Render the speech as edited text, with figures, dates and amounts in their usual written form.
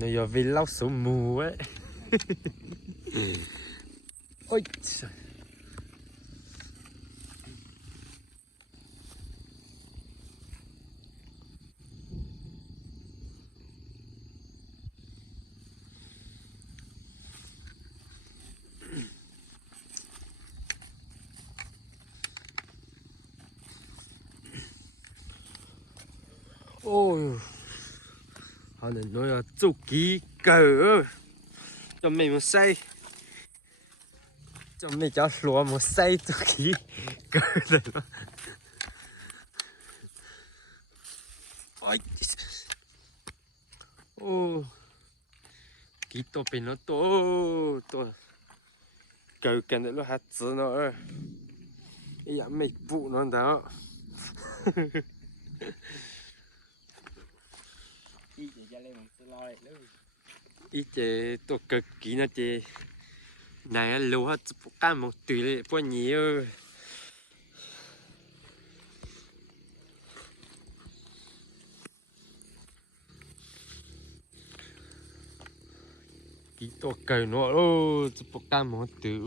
nó giờ vì lau số mù ấy. Ôi trời. Ôi, họ nên nói là chú ký cờ cho mình một say, cho mình cho lúa một say chú ký cờ này nó. Ôi, ô, ký to bên nó to, cờ cái này nó hạt dữ nó, ý à mấy vụ nó đó. Ý chế tổ cực kỹ nó chế này lâu hết cả một tuổi lệ bao nhiêu kỹ tổ cực nó ô cả một tuổi